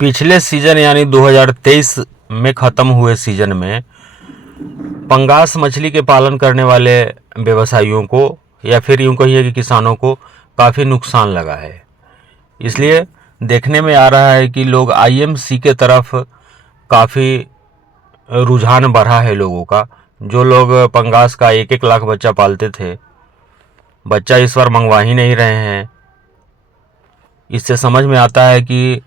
पिछले सीजन यानी 2023 में ख़त्म हुए सीजन में पंगास मछली के पालन करने वाले व्यवसायियों को या फिर यूँ कहिए कि किसानों को काफ़ी नुकसान लगा है। इसलिए देखने में आ रहा है कि लोग आईएमसी के तरफ काफ़ी रुझान बढ़ा है लोगों का। जो लोग पंगास का 1-1 लाख बच्चा पालते थे, बच्चा इस बार मंगवा ही नहीं रहे हैं। इससे समझ में आता है कि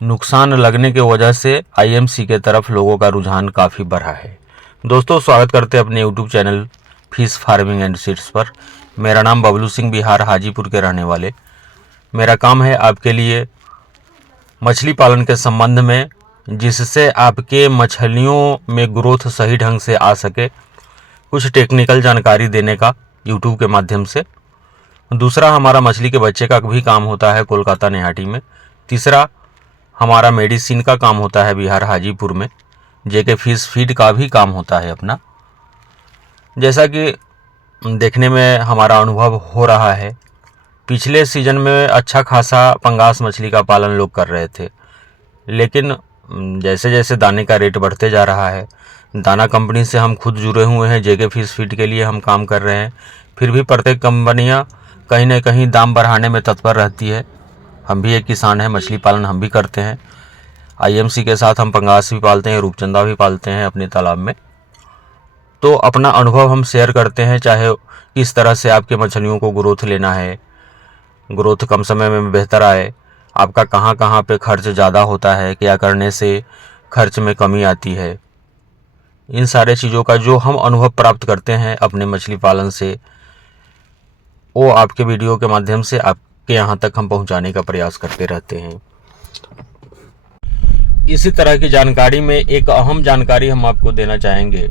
नुकसान लगने के वजह से आईएमसी के तरफ लोगों का रुझान काफ़ी बढ़ा है। दोस्तों, स्वागत करते हैं अपने YouTube channel fish farming and seeds पर। मेरा नाम बबलू सिंह, बिहार हाजीपुर के रहने वाले। मेरा काम है आपके लिए मछली पालन के संबंध में, जिससे आपके मछलियों में ग्रोथ सही ढंग से आ सके, कुछ टेक्निकल जानकारी देने का यूट्यूब के माध्यम से। दूसरा, हमारा मछली के बच्चे का भी काम होता है कोलकाता नेहाटी में। तीसरा, हमारा मेडिसिन का काम होता है बिहार हाजीपुर में। जेके फिश फीड का भी काम होता है अपना। जैसा कि देखने में हमारा अनुभव हो रहा है, पिछले सीजन में अच्छा खासा पंगास मछली का पालन लोग कर रहे थे, लेकिन जैसे जैसे दाने का रेट बढ़ते जा रहा है, दाना कंपनी से हम खुद जुड़े हुए हैं, जेके फिश फीड के लिए हम काम कर रहे हैं, फिर भी प्रत्येक कंपनियां कहीं ना कहीं दाम बढ़ाने में तत्पर रहती है। हम भी एक किसान हैं, मछली पालन हम भी करते हैं। आईएमसी के साथ हम पंगास भी पालते हैं, रूपचंदा भी पालते हैं अपने तालाब में। तो अपना अनुभव हम शेयर करते हैं, चाहे किस तरह से आपके मछलियों को ग्रोथ लेना है, ग्रोथ कम समय में बेहतर आए, आपका कहाँ कहाँ पे खर्च ज़्यादा होता है, क्या करने से खर्च में कमी आती है। इन सारे चीज़ों का जो हम अनुभव प्राप्त करते हैं अपने मछली पालन से, वो आपके वीडियो के माध्यम से आपके यहाँ तक हम पहुँचाने का प्रयास करते रहते हैं। इसी तरह की जानकारी में एक अहम जानकारी हम आपको देना चाहेंगे।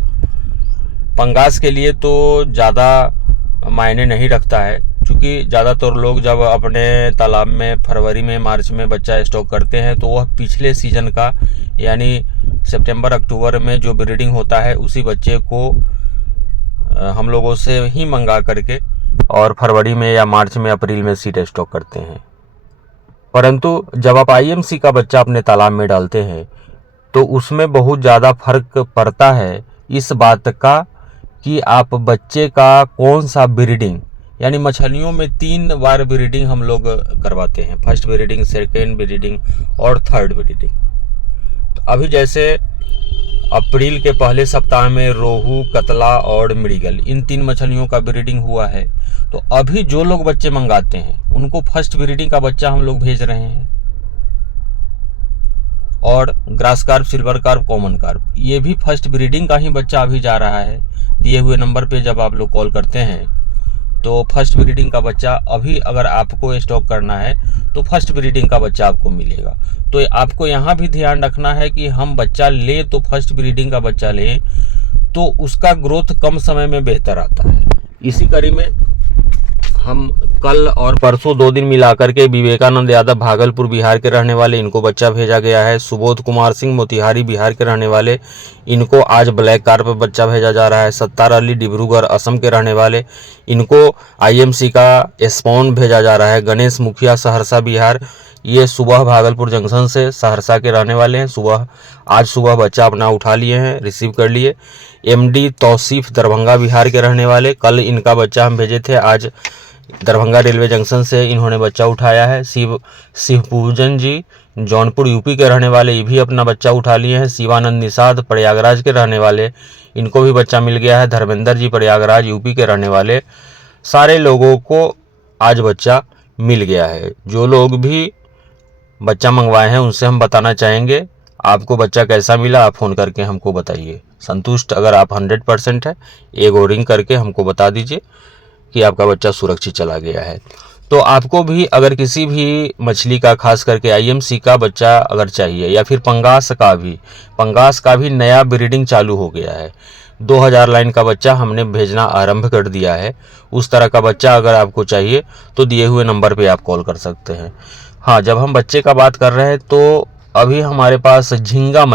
पंगास के लिए तो ज़्यादा मायने नहीं रखता है, क्योंकि ज़्यादातर लोग जब अपने तालाब में फरवरी में मार्च में बच्चा स्टॉक करते हैं तो वह पिछले सीजन का यानी सितंबर अक्टूबर में जो ब्रीडिंग होता है उसी बच्चे को हम लोगों से ही मंगा करके और फरवरी में या मार्च में अप्रैल में सीड स्टॉक करते हैं। परंतु जब आप आईएमसी का बच्चा अपने तालाब में डालते हैं तो उसमें बहुत ज़्यादा फर्क पड़ता है इस बात का कि आप बच्चे का कौन सा ब्रीडिंग, यानी मछलियों में 3 बार ब्रीडिंग हम लोग करवाते हैं, फर्स्ट ब्रीडिंग, सेकेंड ब्रीडिंग और थर्ड ब्रीडिंग। तो अभी जैसे अप्रैल के पहले सप्ताह में रोहू, कतला और मृगल, इन 3 मछलियों का ब्रीडिंग हुआ है। तो अभी जो लोग बच्चे मंगाते हैं उनको फर्स्ट ब्रीडिंग का बच्चा हम लोग भेज रहे हैं, और grass carp, silver carp, common carp, ये भी फर्स्ट ब्रीडिंग का ही बच्चा अभी जा रहा है। दिए हुए नंबर पे जब आप लोग कॉल करते हैं तो फर्स्ट ब्रीडिंग का बच्चा अभी अगर आपको स्टॉक करना है तो फर्स्ट ब्रीडिंग का बच्चा आपको मिलेगा। तो आपको यहाँ भी ध्यान रखना है कि हम बच्चा ले तो फर्स्ट ब्रीडिंग का बच्चा लें तो उसका ग्रोथ कम समय में बेहतर आता है। इसी कड़ी में हम कल और परसों 2 दिन मिलाकर के विवेकानंद यादव भागलपुर बिहार के रहने वाले, इनको बच्चा भेजा गया है। सुबोध कुमार सिंह मोतिहारी बिहार के रहने वाले, इनको आज ब्लैक कार्प बच्चा भेजा जा रहा है। सत्तार अली डिब्रूगढ़ असम के रहने वाले, इनको आईएमसी का स्पॉन भेजा जा रहा है। गणेश मुखिया सहरसा बिहार, ये सुबह भागलपुर जंक्शन से सहरसा के रहने वाले हैं। आज सुबह बच्चा अपना उठा लिए हैं, रिसीव कर लिए। एमडी तौसीफ दरभंगा बिहार के रहने वाले, कल इनका बच्चा हम भेजे थे, आज दरभंगा रेलवे जंक्शन से इन्होंने बच्चा उठाया है। शिवपूजन जी जौनपुर यूपी के रहने वाले, ये भी अपना बच्चा उठा लिए हैं। शिवानंद निषाद प्रयागराज के रहने वाले, इनको भी बच्चा मिल गया है। धर्मेंद्र जी प्रयागराज यूपी के रहने वाले, सारे लोगों को आज बच्चा मिल गया है। जो लोग भी बच्चा मंगवाए हैं उनसे हम बताना चाहेंगे आपको बच्चा कैसा मिला, आप फ़ोन करके हमको बताइए। संतुष्ट अगर आप 100% है, एक और रिंग करके हमको बता दीजिए कि आपका बच्चा सुरक्षित चला गया है। तो आपको भी अगर किसी भी मछली का, खास करके आईएमसी का बच्चा अगर चाहिए, या फिर पंगास का भी नया ब्रीडिंग चालू हो गया है, 2000 लाइन का बच्चा हमने भेजना आरंभ कर दिया है। उस तरह का बच्चा अगर आपको चाहिए तो दिए हुए नंबर पे आप कॉल कर सकते हैं। हाँ, जब हम बच्चे का बात कर रहे हैं तो अभी हमारे पास झींगा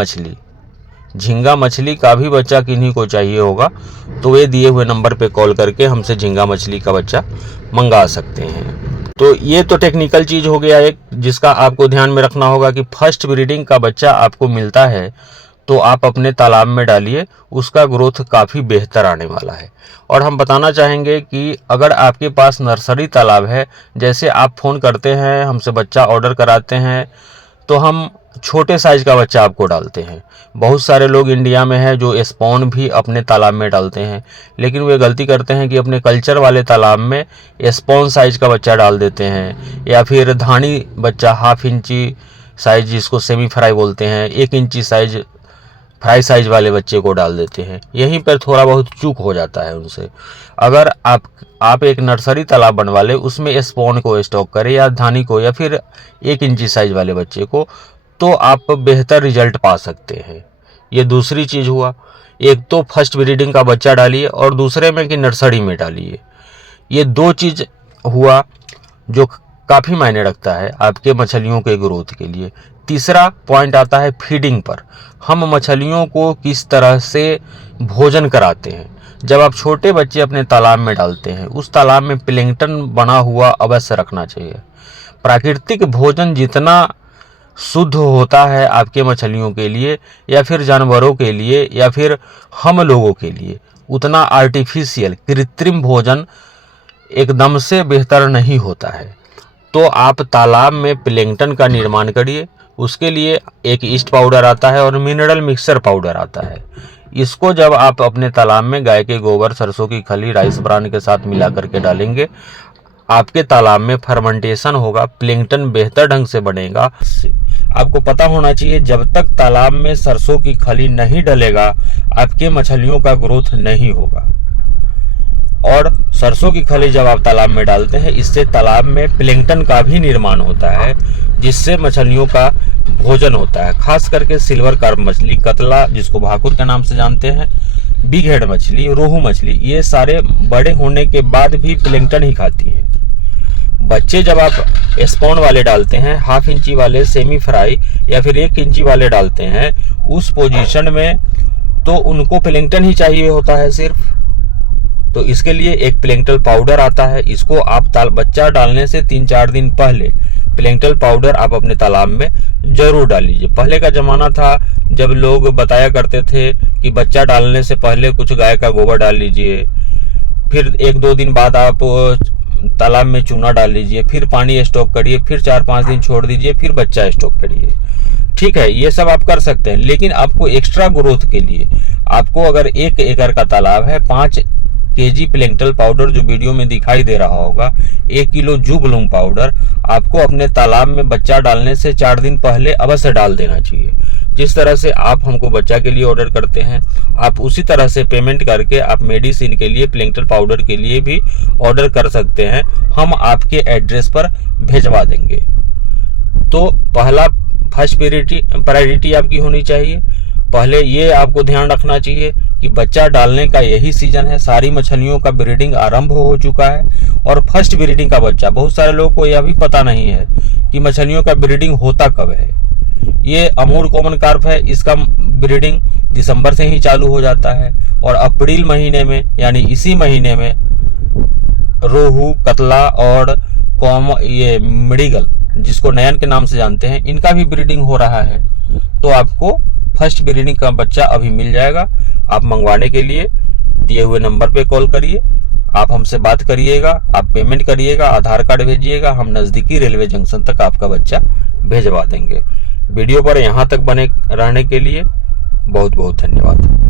मछली का भी बच्चा किन्हीं को चाहिए होगा तो वे दिए हुए नंबर पे कॉल करके हमसे झींगा मछली का बच्चा मंगा सकते हैं। तो ये तो टेक्निकल चीज हो गया एक, जिसका आपको ध्यान में रखना होगा कि फर्स्ट ब्रीडिंग का बच्चा आपको मिलता है तो आप अपने तालाब में डालिए, उसका ग्रोथ काफ़ी बेहतर आने वाला है। और हम बताना चाहेंगे कि अगर आपके पास नर्सरी तालाब है, जैसे आप फ़ोन करते हैं हमसे बच्चा ऑर्डर कराते हैं, तो हम छोटे साइज़ का बच्चा आपको डालते हैं। बहुत सारे लोग इंडिया में हैं जो स्पॉन भी अपने तालाब में डालते हैं, लेकिन वे गलती करते हैं कि अपने कल्चर वाले तालाब में स्पॉन साइज़ का बच्चा डाल देते हैं, या फिर धानी बच्चा 1/2 इंची साइज़, जिसको सेमी फ्राई बोलते हैं, 1 इंची साइज़ फ्राई साइज वाले बच्चे को डाल देते हैं। यहीं पर थोड़ा बहुत चूक हो जाता है उनसे। अगर आप एक नर्सरी तालाब बनवा ले, उसमें स्पॉन को स्टॉक करें या धानी को, या फिर 1 इंची साइज वाले बच्चे को, तो आप बेहतर रिजल्ट पा सकते हैं। ये दूसरी चीज़ हुआ। एक तो फर्स्ट ब्रीडिंग का बच्चा डालिए और दूसरे में कि नर्सरी में डालिए। ये 2 चीज़ हुआ जो काफ़ी मायने रखता है आपके मछलियों के ग्रोथ के लिए। तीसरा पॉइंट आता है फीडिंग पर। हम मछलियों को किस तरह से भोजन कराते हैं। जब आप छोटे बच्चे अपने तालाब में डालते हैं, उस तालाब में प्लैंकटन बना हुआ अवश्य रखना चाहिए। प्राकृतिक भोजन जितना शुद्ध होता है आपके मछलियों के लिए, या फिर जानवरों के लिए, या फिर हम लोगों के लिए, उतना आर्टिफिशियल कृत्रिम भोजन एकदम से बेहतर नहीं होता है। तो आप तालाब में प्लैंकटन का निर्माण करिए। उसके लिए एक ईस्ट पाउडर आता है और मिनरल मिक्सर पाउडर आता है। इसको जब आप अपने तालाब में गाय के गोबर, सरसों की खली, राइस ब्रान के साथ मिला करके डालेंगे, आपके तालाब में फर्मेंटेशन होगा, प्लैंकटन बेहतर ढंग से बनेगा। आपको पता होना चाहिए, जब तक तालाब में सरसों की खली नहीं डलेगा, आपके मछलियों का ग्रोथ नहीं होगा। और सरसों की खली जब आप तालाब में डालते हैं, इससे तालाब में प्लैंकटन का भी निर्माण होता है, जिससे मछलियों का भोजन होता है। खास करके सिल्वर कार्प मछली, कतला जिसको भाकुर के नाम से जानते हैं, बिग हेड मछली, रोहू मछली, ये सारे बड़े होने के बाद भी प्लैंकटन ही खाती हैं। बच्चे जब आप स्पॉन वाले डालते हैं, 1/2 इंची वाले सेमी फ्राई या फिर 1 इंची वाले डालते हैं, उस पोजीशन में तो उनको प्लैंकटन ही चाहिए होता है सिर्फ। तो इसके लिए एक प्लैंकटन पाउडर आता है। इसको आप बच्चा डालने से 3-4 दिन पहले प्लैंकटन पाउडर आप अपने तालाब में जरूर डाल लीजिए। पहले का जमाना था जब लोग बताया करते थे कि बच्चा डालने से पहले कुछ गाय का गोबर डाल लीजिए, फिर 1-2 दिन बाद आप तालाब में चूना डाल लीजिए, फिर पानी स्टॉक करिए, फिर 4-5 दिन छोड़ दीजिए, फिर बच्चा स्टॉक करिए। ठीक है, ये सब आप कर सकते हैं, लेकिन आपको एक्स्ट्रा ग्रोथ के लिए आपको अगर 1 एकड़ का तालाब है, 5 केजी प्लैंकटन पाउडर जो वीडियो में दिखाई दे रहा होगा, 1 किलो जुबलूम पाउडर आपको अपने तालाब में बच्चा डालने से 4 दिन पहले अवश्य डाल देना चाहिए। जिस तरह से आप हमको बच्चा के लिए ऑर्डर करते हैं, आप उसी तरह से पेमेंट करके आप मेडिसिन के लिए, प्लैंकटन पाउडर के लिए भी ऑर्डर कर सकते हैं। हम आपके एड्रेस पर भेजवा देंगे। तो पहला फर्स्ट प्रायोरिटी आपकी होनी चाहिए। पहले ये आपको ध्यान रखना चाहिए कि बच्चा डालने का यही सीजन है। सारी मछलियों का ब्रीडिंग आरंभ हो चुका है और फर्स्ट ब्रीडिंग का बच्चा, बहुत सारे लोगों को यह भी पता नहीं है कि मछलियों का ब्रीडिंग होता कब है। ये अमूर कॉमन कार्प है, इसका ब्रीडिंग दिसंबर से ही चालू हो जाता है और अप्रैल महीने में, यानी इसी महीने में, रोहू, कतला और ये मृगल जिसको नयन के नाम से जानते हैं, इनका भी ब्रीडिंग हो रहा है। तो आपको फर्स्ट ब्रीडिंग का बच्चा अभी मिल जाएगा। आप मंगवाने के लिए दिए हुए नंबर पे कॉल करिए, आप हमसे बात करिएगा, आप पेमेंट करिएगा, आधार कार्ड भेजिएगा, हम नज़दीकी रेलवे जंक्शन तक आपका बच्चा भेजवा देंगे। वीडियो पर यहाँ तक बने रहने के लिए बहुत बहुत धन्यवाद।